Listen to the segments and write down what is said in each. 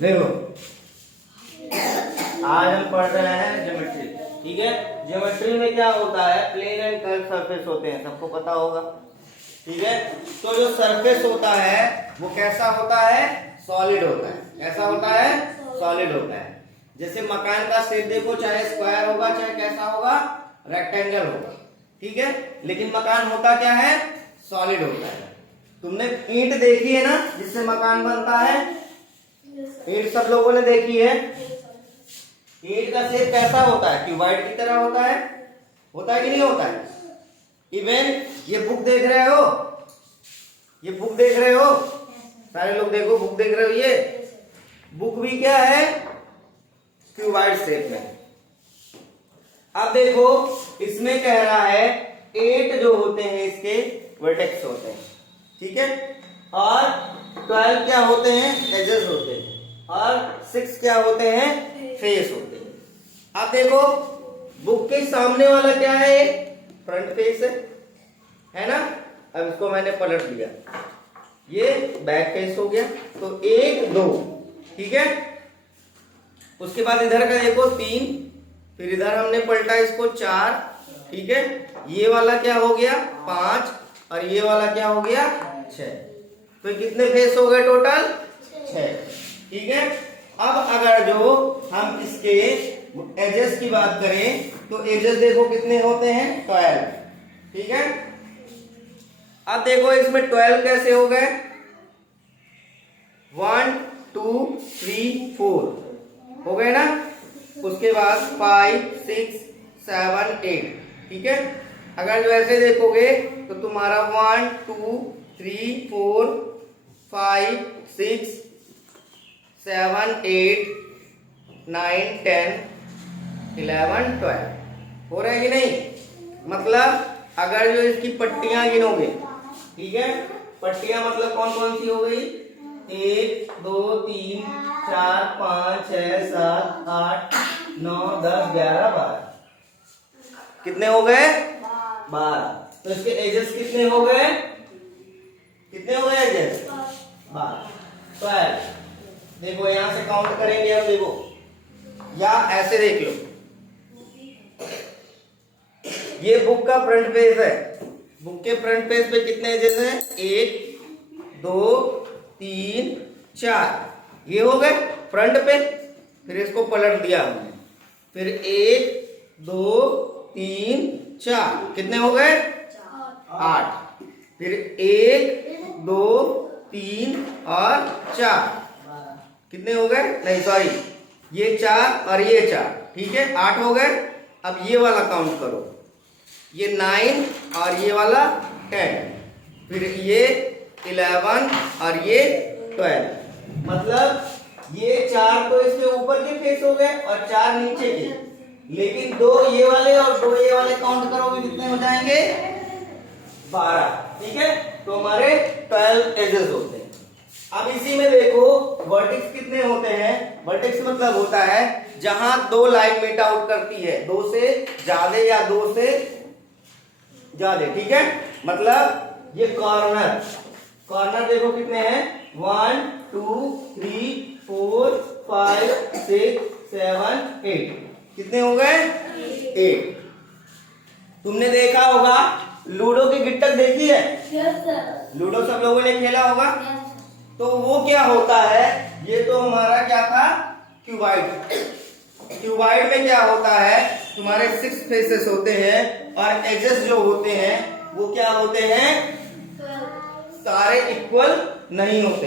देखो आज हम पढ़ रहे हैं ज्योमेट्री। ठीक है, ज्योमेट्री में क्या होता है, प्लेन एंड कर्व सरफेस होते हैं, सबको पता होगा। ठीक है, तो जो सरफेस होता है वो कैसा होता है, सॉलिड होता है। कैसा होता है, सॉलिड होता है। जैसे मकान का शेप देखो, चाहे स्क्वायर होगा चाहे कैसा होगा, रेक्टेंगल होगा। ठीक है, लेकिन मकान होता क्या है, सॉलिड होता है। तुमने ईंट देखी है ना, जिससे मकान बनता है, ईंट सब लोगों ने देखी है। ईंट का शेप कैसा होता है, क्यूबॉइड की तरह होता है कि नहीं होता है। इवन ये बुक देख रहे हो, ये बुक देख रहे हो, सारे लोग देखो बुक देख रहे हो, ये बुक भी क्या है, क्यूबॉइड शेप में। अब देखो इसमें कह रहा है 8 जो होते हैं इसके वर्टेक्स होते हैं। ठीक है, और 12 क्या होते हैं, एजेस होते हैं, और 6 क्या होते हैं, फेस होते हैं। अब देखो बुक के सामने वाला क्या है, फ्रंट फेस है ना। अब इसको मैंने पलट दिया, ये बैक फेस हो गया, तो 1 2। ठीक है, उसके बाद इधर का देखो 3, फिर इधर हमने पलटा इसको 4। ठीक है, ये वाला क्या हो गया 5, और ये वाला क्या हो गया 6। तो कितने फेस हो गए टोटल, 6। ठीक है, अब अगर जो हम इसके एजेस की बात करें तो एजेस देखो कितने होते हैं, 12। ठीक है, अब देखो इसमें 12 कैसे हो गए, 1 2 3 4 हो गए ना। उसके बाद 5 6 7 8। ठीक है, अगर जो ऐसे देखोगे तो तुम्हारा 1 2 3 4 5 6 7 8 9 10 11 12 हो रहा है कि नहीं। मतलब अगर जो इसकी पट्टियां गिनोगे, ठीक है, पट्टियां मतलब कौन कौन सी हो गई, 1 2 3 4 5 6 7 8 9 10 11 12। कितने हो गए, 12। तो इसके एजेस कितने हो गए, एजेस 12 12। देखो यहां से काउंट करेंगे हम, देखो या ऐसे देख लो, ये बुक का फ्रंट पेज है, बुक के फ्रंट पेज पे कितने एजेस हैं, 1 2 3 4। ये हो गए फ्रंट पे। फिर इसको पलट दिया हमने, फिर 1 2 3 4, कितने हो गए 8। फिर 1 2 3 और 4, कितने हो गए, नहीं सॉरी, ये 4 और ये 4। ठीक है, 8 हो गए। अब ये वाला काउंट करो, ये 9 और ये वाला 10, फिर ये 11 और ये 12। मतलब ये 4 तो इसके ऊपर के फेस हो गए और 4 नीचे के, लेकिन 2 ये वाले और 2 ये वाले काउंट करोगे कितने हो जाएंगे, 12। ठीक है, तो हमारे 12 एजेस होते हैं। अब इसी में देखो वर्टेक्स कितने होते हैं, वर्टेक्स मतलब होता है जहां 2 लाइन मीट आउट करती है, 2 से ज्यादा या 2 से ज्यादा। ठीक है, मतलब ये कॉर्नर, कॉर्नर देखो कितने हैं, 1 2 3 4 5 6 7 8। कितने हो गए, 8। तुमने देखा होगा लूडो की गिट्टक देखी है, लूडो सब लोगों ने खेला होगा। तो वो क्या होता है, ये तो हमारा क्या था, क्यूबॉइड। क्यूबॉइड में क्या होता है, तुम्हारे 6 फेसेस होते हैं, और एजेस जो होते हैं वो क्या होते हैं, सारे इक्वल नहीं होते।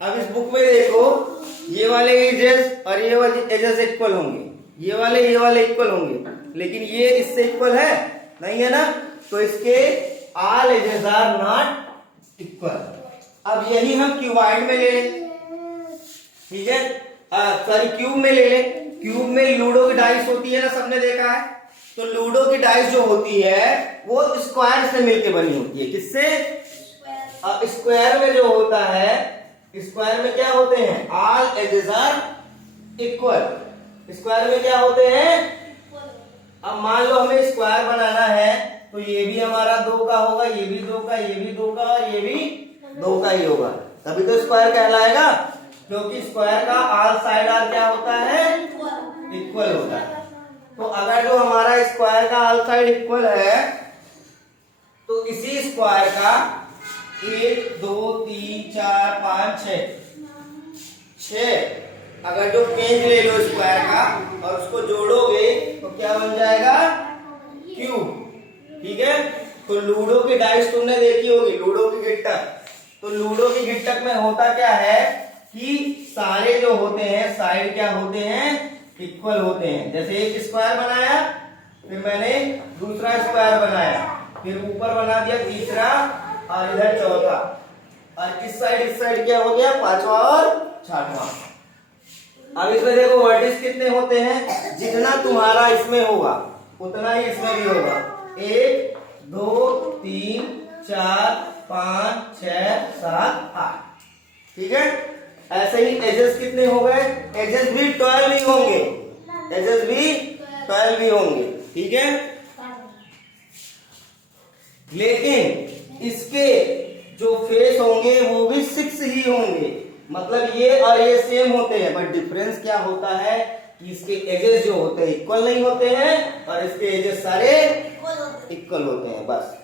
अब इस बुक में देखो ये वाले एजेस और ये वाले एजेस इक्वल होंगे, ये वाले इक्वल होंगे, लेकिन ये इससे इक्वल है नहीं, है ना। तो इसके all edges are not equal. अब यही हम क्यूबॉइड में ले लें, ठीक है, सॉरी क्यूब में ले लें। क्यूब में लूडो की डाइस होती है ना, सबने देखा है। तो लूडो की डाइस जो होती है वो स्क्वायर से मिलके बनी होती है, किससे, स्क्वायर में जो होता है, स्क्वायर में क्या होते हैं, all edges are equal. Square में क्या होते हैं, अब मान लो हमें स्क्वायर बनाना है तो ये भी हमारा 2 का होगा, ये भी 2 का, ये भी 2 का, और ये भी 2 का ही होगा, तभी तो स्क्वायर कहलाएगा। क्योंकि स्क्वायर का ऑल साइड आर क्या होता है, इक्वल होता है। तो अगर जो हमारा स्क्वायर का ऑल साइड इक्वल है तो इसी स्क्वायर का 1 2 3 4 5 6 अगर जो पेज ले लो स्क्वायर का और उसको जोड़ोगे तो क्या बन जाएगा, क्यूब। ठीक है। तो लूडो की डाइस तुमने देखी होगी, लूडो की गिट्टक। तो लूडो की गिट्टक में होता क्या है कि सारे जो होते हैं साइड क्या होते हैं, इक्वल होते हैं। जैसे एक स्क्वायर बनाया, फिर मैंने दूसरा स्क्वायर बनाया, फिर ऊपर बना दिया तीसरा और इधर चौथा, और इस साइड क्या हो गया, पांचवा और छठवां। अब इसमें देखो वर्टिस कितने होते हैं, जितना तुम्हारा इसमें होगा उतना ही इसमें भी होगा। 1 2 3 4 5 6 7 8। ठीक है। ऐसे ही एजेस कितने हो गए, एजेस भी 12 ही होंगे, एजेस भी 12 ही होंगे। ठीक है। लेकिन इसके जो फेस होंगे वो भी 6 ही होंगे, मतलब ये और ये सेम होते हैं, बट डिफरेंस क्या होता है कि इसके एजेस जो होते हैं इक्वल नहीं होते हैं और इसके एजेस सारे इक्वल होते हैं, बस।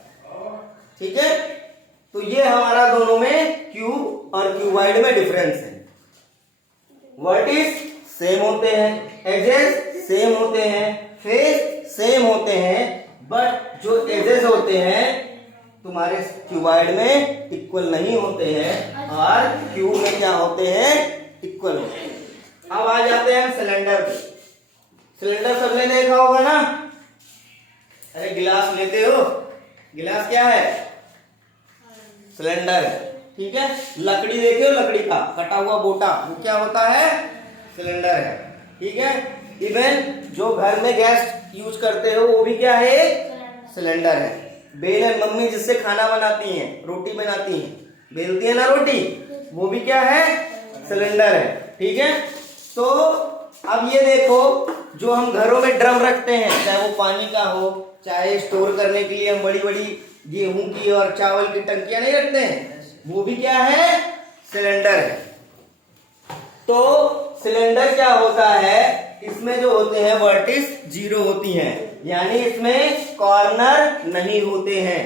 ठीक है। तो ये हमारा दोनों में क्यूब और क्यूबाइड में डिफरेंस है। वर्टिस सेम होते हैं, एजेस सेम होते हैं, फेस सेम होते हैं, बट जो एजेस होते हैं तुम्हारे क्यूबाइड में इक्वल नहीं होते हैं और क्यूब में क्या होते हैं, इक्वल होते हैं। अब आ जाते हैं सिलेंडर पे। सिलेंडर सबने देखा होगा ना, अरे गिलास लेते हो, गिलास क्या है, सिलेंडर है। ठीक है। लकड़ी देखे हो, लकड़ी का कटा हुआ बोटा, वो क्या होता है, सिलेंडर है। ठीक है। इवन जो घर में गैस यूज करते हो वो भी क्या है, सिलेंडर है। बेलन, मम्मी जिससे खाना बनाती हैं, रोटी बनाती हैं, बेलती है ना रोटी, वो भी क्या है, सिलेंडर है। ठीक है। तो अब ये देखो, जो हम घरों में ड्रम रखते हैं, चाहे वो पानी का हो, चाहे स्टोर करने के लिए हम बड़ी बड़ी गेहूं की और चावल की टंकियां नहीं रखते हैं, वो भी क्या है, सिलेंडर है। तो सिलेंडर क्या होता है, इसमें जो होते हैं वर्टिस 0 होती हैं, यानी इसमें कॉर्नर नहीं होते हैं।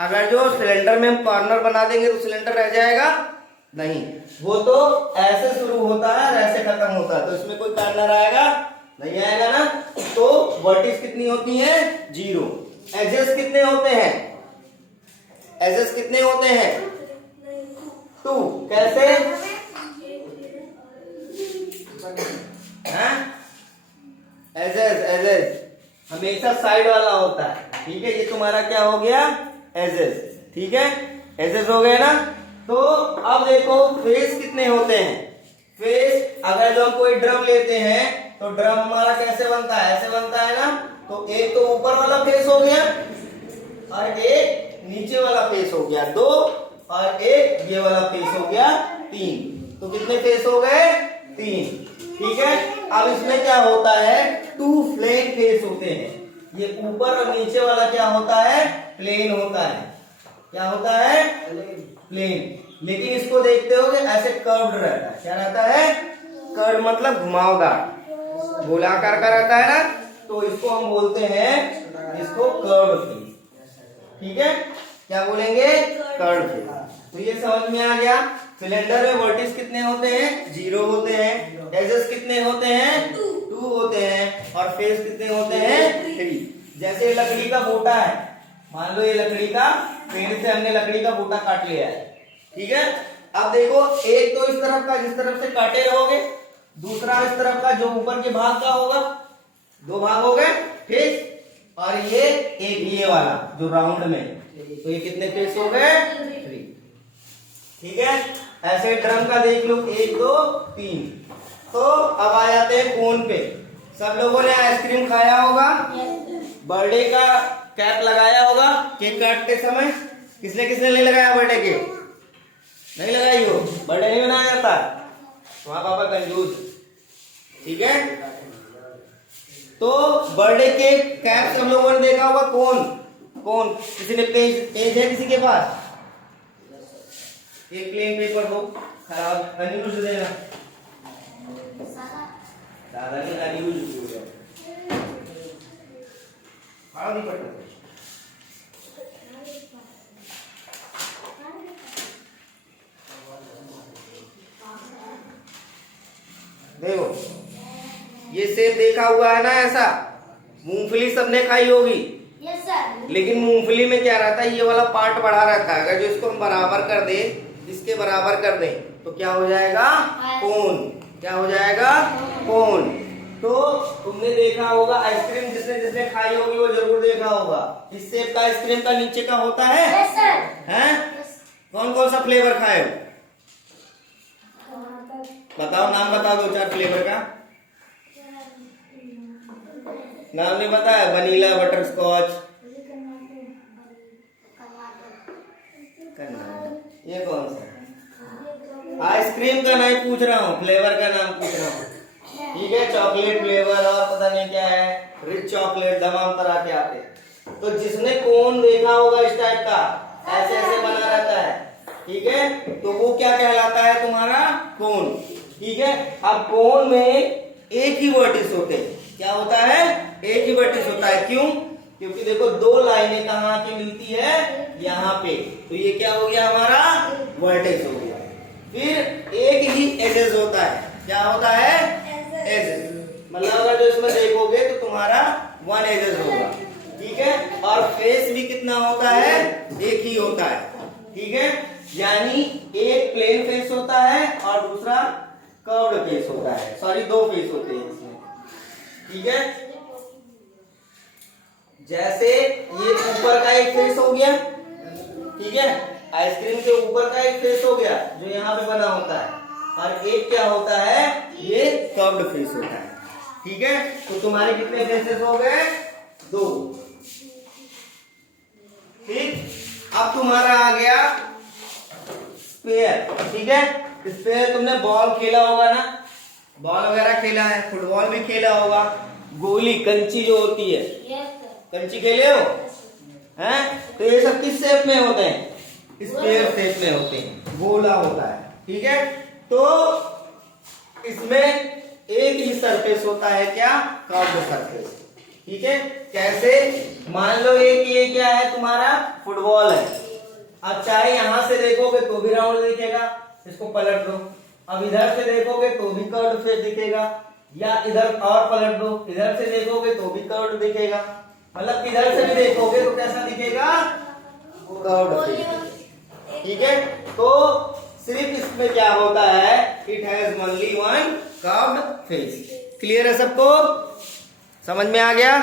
अगर जो सिलेंडर में हम कॉर्नर बना देंगे तो सिलेंडर रह जाएगा, नहीं, वो तो ऐसे शुरू होता है और ऐसे खत्म होता है, तो इसमें कोई कॉर्नर आएगा नहीं, आएगा ना। तो वर्टिस कितनी होती है, 0। एजेस कितने होते हैं, एजेस कितने होते हैं, 2। कैसे, एजेस, एजेस हमेशा साइड वाला होता है। ठीक है। ये तुम्हारा क्या हो गया, एजेस। ठीक है। एजेस हो गए ना। तो अब देखो फेस कितने होते हैं, फेस अगर जो हम कोई ड्रम लेते हैं तो ड्रम हमारा कैसे बनता है, ऐसे बनता है ना। तो एक तो ऊपर वाला फेस हो गया और एक नीचे वाला फेस हो गया 2, और एक ये वाला फेस हो गया 3। तो कितने फेस हो गए, 3। ठीक है। अब इसमें क्या होता है, 2 फ्लैट फेस होते हैं। ये ऊपर और नीचे वाला क्या होता है, प्लेन होता है। क्या होता है, प्लेन। लेकिन इसको देखते हो कि ऐसे कर्व्ड रहता है, क्या रहता है, कर्व मतलब घुमावदार, गोलाकार का रहता है ना, तो इसको हम बोलते हैं, इसको कर्व फेस। ठीक है। क्या बोलेंगे, कर्व फेस। तो ये समझ में आ गया। सिलेंडर में वर्टिस कितने होते हैं, 0 होते हैं। एजेस कितने होते हैं, 2 होते हैं। और फेस कितने होते हैं, 3। जैसे लकड़ी का बोटा है, मान लो ये लकड़ी का पेड़ से हमने लकड़ी का बोटा काट लिया है। ठीक है। अब देखो, एक तो इस तरफ का जिस तरफ से काटे रहोगे, दूसरा इस तरफ का जो ऊपर के भाग का होगा, 2 भाग हो गए फेस, और ये एक ये वाला जो राउंड में, तो ये कितने फेस हो गए, 3। ठीक है। ऐसे ड्रम का देख लो, 1 2 3। तो अब आ जाते हैं कोन पे। सब लोगों ने आइसक्रीम खाया होगा, बर्थडे का कैप लगाया होगा केक काटते समय। किसने किसने नहीं लगाया बर्थडे केक, नहीं लगाई हो, बर्थडे नहीं मनाया जाता, वहां पापा कंजूस। ठीक है। तो बर्थडे केक कैप सब लोगों ने देखा होगा, कौन कौन, किसी ने पेज पेज है किसी के पास, एक प्लेन पेपर दो, खराब अनयूज देना, सादा नहीं अनयूज हो गया। हाँ नहीं पढ़ना। देखो ये सेब देखा हुआ है ना ऐसा, मूंगफली सबने खाई होगी। Yes sir. लेकिन मूंगफली में क्या रहता है, ये वाला पार्ट बढ़ा रहता है। अगर जो इसको हम बराबर कर दे, इसके बराबर कर दें तो क्या हो जाएगा, कोन। क्या हो जाएगा, कोन। तो तुमने देखा होगा आइसक्रीम, जिसने जिसने खाई होगी वो जरूर देखा होगा। इस सेब का आइसक्रीम का नीचे का होता है। Yes sir. हैं? कौन कौन सा फ्लेवर खाए हो? बताओ, नाम बताओ 2-4 फ्लेवर का नाम। नहीं पता है? वनीला, बटर स्कॉच, ये कौन सा? आइसक्रीम का नहीं पूछ रहा हूँ, फ्लेवर का नाम पूछ रहा हूँ। ठीक है, चॉकलेट फ्लेवर और पता नहीं क्या है, रिच चॉकलेट, तमाम तरह के आते हैं। तो जिसने कोन देखा होगा इस टाइप का, ऐसे ऐसे बना रहता है, ठीक है, तो वो क्या कहलाता है, तुम्हारा कोन। ठीक है, अब कोन में एक ही वर्टिस होते हैं। क्या होता है, एक ही वर्टिस होता है। क्यों? क्योंकि देखो 2 लाइनें कहाँ की मिलती है, यहाँ पे, तो ये क्या हो गया, हमारा वर्टिस हो गया। फिर एक ही एजेस होता है। क्या होता है, एजेस। मतलब अगर जो इसमें देखोगे तो तुम्हारा 1 एजेस होगा। ठीक है, और फेस भी कितना होता है, एक ही होता है। ठीक है, यानी एक प्लेन फेस होता है और दूसरा कर्व्ड फेस होता है। सॉरी, 2 फेस होते हैं इसमें। ठीक है, जैसे ये ऊपर का एक फेस हो गया, ठीक है, आइसक्रीम के ऊपर का एक फेस हो गया जो यहाँ पे बना होता है, और एक क्या होता है, ये कर्व्ड फेस होता है। ठीक है, तो तुम्हारे कितने फेसेस हो गए, 2। ठीक, अब तुम्हारा आ गया स्पेयर। ठीक है, स्पेयर तुमने बॉल खेला होगा ना, बॉल वगैरह खेला है, फुटबॉल भी खेला होगा। गोली, कंची जो होती है, कंची खेले हो हैं? तो ये सब किस शेप में होते हैं, स्पेयर शेप में होते हैं, गोला होता है। ठीक है, तो इसमें एक ही सरफेस होता है, क्या, कर्व्ड सरफेस। ठीक है, कैसे, मान लो ये क्या है, तुम्हारा फुटबॉल है। अब चाहे यहां से देखोगे तो भी राउंड दिखेगा, इसको पलट दो। अब इधर से देखोगे तो भी कर्व्ड फेस दिखेगा, या इधर और पलट दो, इधर से देखोगे तो भी कर्व्ड दिखेगा। मतलब इधर से भी देखोगे तो कैसा दिखेगा, कर्व्ड फेस। ठीक है, तो सिर्फ इसमें क्या होता है, it has only 1 curved face. Clear है सबको, समझ में आ गया?